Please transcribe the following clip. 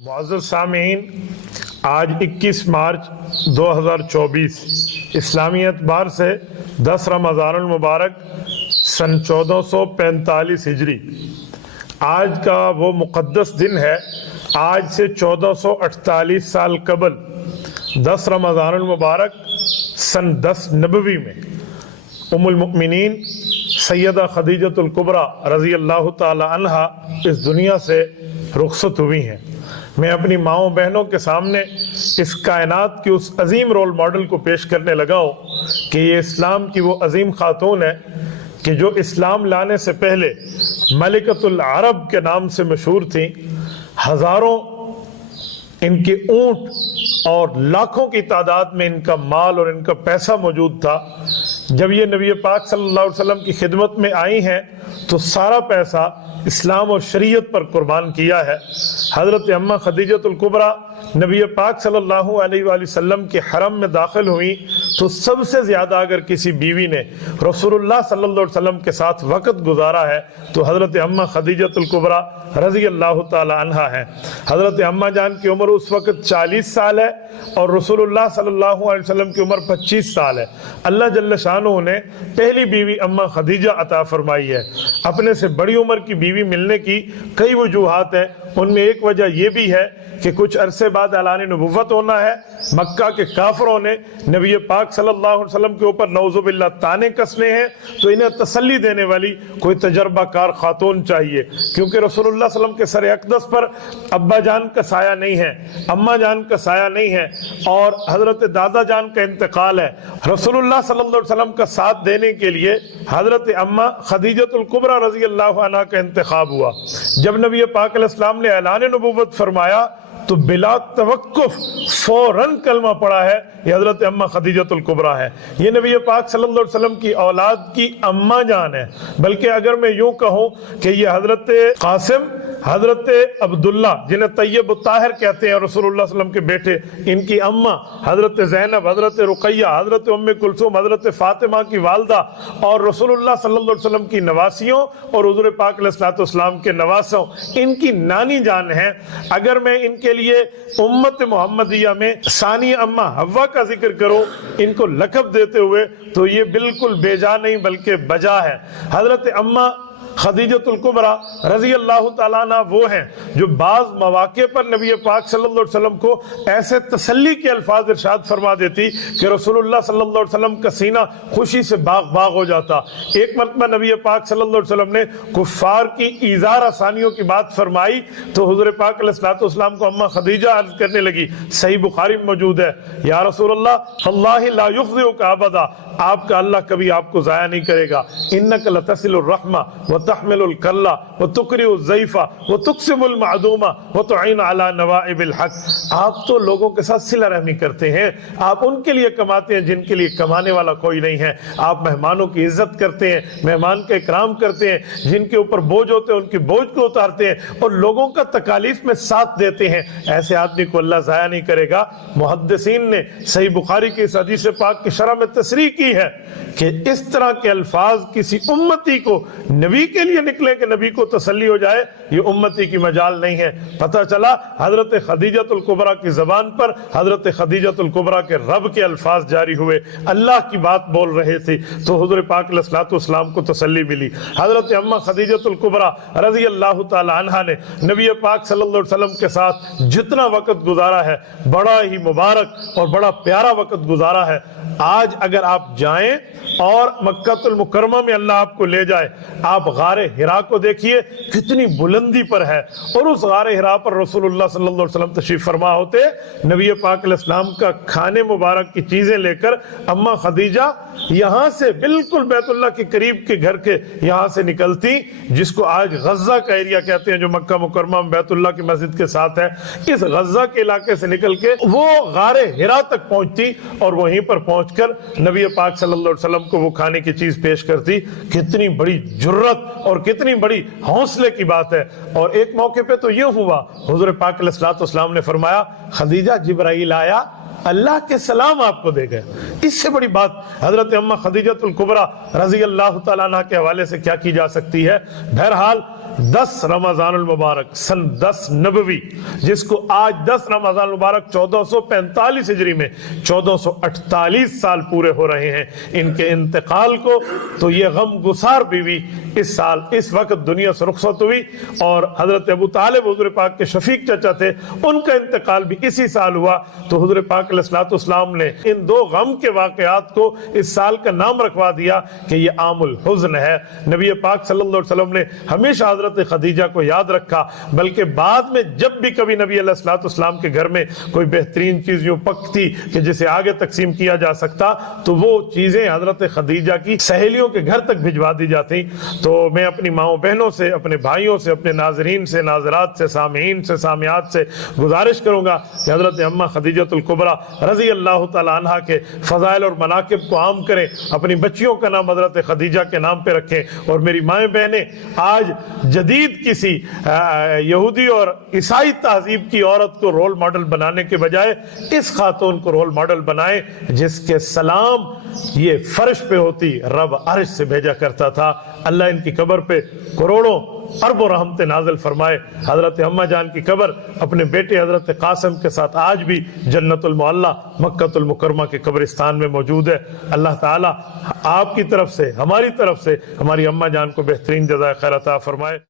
मुअज़्ज़ज़ सामीन, आज 21 मार्च 2024 इस्लामी एतबार से 10 रमज़ानुल मुबारक सन 1445 हिजरी आज का वो मुक़द्दस दिन है। आज से 1448 साल कबल 10 रमज़ानुल मुबारक सन 10 नबवी में उम्मुल मुमिनीन सैयदा खदीजतुल कुबरा रज़ी अल्लाह ताला अन्हा इस दुनिया से रुखसत हुई हैं। मैं अपनी माँओं बहनों के सामने इस कायनात की उस अजीम रोल मॉडल को पेश करने लगा हूँ कि ये इस्लाम की वो अजीम खातून है कि जो इस्लाम लाने से पहले मलिकतुल अरब के नाम से मशहूर थी। हज़ारों इनके ऊँट और लाखों की तादाद में इनका माल और इनका पैसा मौजूद था। जब ये नबी पाक सल्लल्लाहु अलैहि वसल्लम की खिदमत में आई हैं तो सारा पैसा इस्लाम और शरीयत पर कुर्बान किया है। हज़रत अम्मा खदीजतुल कुबरा नबी पाक सल्लल्लाहु अलैहि वसल्लम के हरम में दाखिल हुई तो सबसे ज़्यादा अगर किसी बीवी ने रसूलुल्लाह सल्लल्लाहु अलैहि वसल्लम के साथ वक़्त गुजारा है तो हज़रत अम्मा खदीजतुल कुबरा रज़ी अल्लाह ताला अन्हा है। हज़रत अम्मा जान की उम्र उस वक़्त 40 साल है और रसूलुल्लाह सल्लल्लाहु अलैहि वसल्लम की उम्र 25 साल है। अल्लाह जल्ल शानुहू ने पहली बीवी अम्मा खदीजा अता फरमाई है। अपने से बड़ी उम्र की बीवी मिलने की कई वजूहात हैं, उनमें एक वजह यह भी है कि कुछ अरसे बाद ऐलान नबुव्वत होना है। मक्का के काफरों ने नबी पाक सल्लल्लाहु अलैहि वसल्लम के ऊपर नौजुबिल्लाह ताने कसने हैं, तो इन्हें तसल्ली देने वाली कोई तजर्बाकार खातून चाहिए, क्योंकि रसूलुल्लाह सल्लल्लाहु अलैहि वसल्लम के सर अक़दस पर अब्बा जान का साया नहीं है, अम्मा जान का साया नहीं है और हजरत दादा जान का इंतकाल है। रसूलुल्लाह सल्लल्लाहु अलैहि वसल्लम का साथ देने के लिए हजरत अम्मा खदीजतुल कुबरा रज़ी अल्लाह अन्हा का इंतखाब हुआ। जब नबी पाक अलैहिस्सलाम ने ऐलान नबुव्वत फरमाया तो बिला तवक्कुफ फौरन कलमा पड़ा है, ये हजरत अम्मा खदीजतुल कुबरा है। ये नबी पाक सल्लल्लाहु अलैहि वसल्लम की औलाद की अम्मा जान है। बल्कि अगर मैं यूं कहूं कि ये हजरत कासिम, हजरत अब्दुल्ला जिन्हें तैयब ताहिर कहते हैं रसूलुल्लाह सल्लल्लाहु अलैहि वसल्लम के बेटे, इनकी अम्मा हजरत ज़ैनब, हजरत रुकैया, हजरत उम्मे कुलसूम, हजरत फातिमा की वालदा और रसूलुल्लाह सल्लल्लाहु अलैहि वसल्लम की नवासियों और हुज़ूर पाक अलैहिस्सलातु वस्सलाम के नवासों, इनकी नानी जान है। अगर मैं इनके लिए उम्मत मोहम्मदिया में सानी अम्मा हव्वा का जिक्र करो इनको लक़ब देते हुए, तो ये बिल्कुल बेजा नहीं बल्कि बजा है। हजरत अम्मा खदीजतुल कुबरा रज़ी अल्लाह ताला अन्हा वो हैं जो बाज़ मौक़े पर नबी पाक सल्लल्लाहु अलैहि वसल्लम को ऐसे तसल्ली के अल्फाज इरशाद फरमा देती कि रसूलुल्लाह सल्लल्लाहु अलैहि वसल्लम का सीना खुशी से बाग बाग हो जाता। एक मरतबा नबी पाक सल्लल्लाहु अलैहि वसल्लम ने कुफ़ार की ईज़ार आसानियों की बात फरमाई तो हुज़ूर पाक अलैहिस्सलातु वस्सलाम को अम्मा खदीजा अर्ज़ करने लगी, सही बुखारी में मौजूद है, या रसूलल्लाह वल्लाहि ला युख़ज़िउका अबदा, आपका अल्लाह कभी आपको ज़ाया नहीं करेगा। इन्नका लतसिलुर रहमा व तहमिलुल कल्ला व तुकरिउज़ ज़ईफ़ा व तुक़सिमुल मअदूमा व तुईनु अला नवाइबिल हक़, आप तो लोगों के साथ सिला रहमी करते हैं, आप उनके लिए कमाते हैं जिनके लिए कमाने वाला कोई नहीं है, आप मेहमानों की इज्जत करते हैं, मेहमान का इकराम करते हैं, जिनके ऊपर बोझ होते हैं उनके बोझ को उतारते हैं और लोगों का तकालीफ में साथ देते हैं। ऐसे आदमी को अल्लाह ज़ाया नहीं करेगा। मुहद्दिसीन ने सही बुखारी की इस हदीस पाक की शरह में तसरीह की है कि इस तरह के अल्फाज किसी उम्मती को नबी के लिए निकले कि नबी को तसल्ली हो जाए, ये उम्मती की मजाल नहीं है। पता चला हजरत खदीजतुल कुबरा की जबान पर हजरत खदीजतुल कुबरा के रब के अल्फाज जारी हुए, अल्लाह की बात बोल रहे थे, तो हुज़ूर पाक अलैहिस्सलातु वस्सलाम को तसल्ली मिली। हजरत अम्मा खदीजतुल कुबरा रज़ी अल्लाह ताला अन्हा ने नबी पाक सल्लल्लाहु अलैहि वसल्लम के साथ जितना वक़्त गुजारा है बड़ा ही मुबारक और बड़ा प्यारा वक़्त गुजारा है। आज अगर आप जाएं और मक्कातुल मुकर्रमा में अल्लाह आपको ले जाए, आप गारे हिरा को देखिए कितनी बुलंदी पर है और उस गारे हिरा पर रसूलुल्लाह सल्लल्लाहु अलैहि वसल्लम तशरीफ फरमा होते, नबी पाक अलैहिस्सलाम का खाने मुबारक की चीजें लेकर अम्मा खदीजा यहाँ से बिल्कुल बैतुल्लाह के करीब के घर के यहाँ से निकलती, जिसको आज गज़ा का एरिया कहते हैं जो मक्का मुकर्रमा में बैतुल्लाह की मस्जिद के साथ है। इस गज़ा के इलाके से निकल के वो गारे हिरा तक पहुंचती और वहीं पर पहुंचकर नबी पाक सल्लल्लाहु अलैहि वसल्लम को वो खाने की चीज पेश करती। कितनी बड़ी जुर्रत और कितनी बड़ी हौसले की बात है। और एक मौके पे तो ये हुआ, हुज़ूर पाक अलैहिस्सलातु वस्सलाम ने फरमाया, खदीजा जिब्राइल आया, अल्लाह के सलाम आपको दे गए। इससे बड़ी बात हजरत अम्मा खदीजतुल कुबरा रज़ी अल्लाह तआला अन्हा के हवाले से क्या की जा सकती है। बहरहाल 10 رمضان المبارک سن 10 نبوی، جس کو آج 10 رمضان المبارک 1445 ہجری میں 1448 سال پورے ہو رہے ہیں ان کے انتقال کو، تو یہ غم گسار بیوی اس سال اس وقت دنیا سے رخصت ہوئی، اور حضرت ابو طالب حضور پاک کے شفیق چچا تھے، ان کا انتقال بھی اسی سال ہوا۔ تو حضور پاک علیہ السلام نے ان دو غم کے واقعات کو اس سال کا نام رکھوا دیا کہ یہ عام الحزن ہے۔ نبی پاک صلی اللہ علیہ وسلم نے ہمیشہ حضرت خدیجہ کو یاد رکھا، بلکہ بعد میں جب بھی کبھی نبی علیہ السلام کے گھر میں کوئی بہترین چیز یوں پکتی کہ جسے آگے تقسیم کیا جا سکتا، تو وہ چیزیں حضرت خدیجہ کی سہیلیوں کے گھر تک بھجوا دی جاتی۔ تو میں اپنی ماؤں بہنوں سے، اپنے بھائیوں سے، اپنے ناظرین سے، ناظرات سے، سامعین سے، سامعات سے گزارش کروں گا کہ حضرت اماں خدیجۃ الکبریٰ رضی اللہ تعالی عنہا کے فضائل اور مناقب کو عام کریں، اپنی بچیوں کا نام حضرت خدیجہ کے نام پہ رکھیں، اور میری مائیں بہنیں آج جدید کسی یہودی اور عیسائی تہذیب کی عورت کو رول ماڈل بنانے کے بجائے اس خاتون کو رول ماڈل بنائیں جس کے سلام یہ فرش پہ ہوتی رب عرش سے بھیجا کرتا تھا۔ اللہ ان کی قبر پہ کروڑوں اربوں رحمت نازل فرمائے۔ حضرت اماں جان کی قبر اپنے بیٹے حضرت قاسم کے ساتھ آج بھی جنت المعلیٰ مکہ المکرمہ کے قبرستان میں موجود ہے۔ اللہ تعالیٰ آپ کی طرف سے، ہماری طرف سے، ہماری اماں جان کو بہترین جزائے خیر عطا فرمائے۔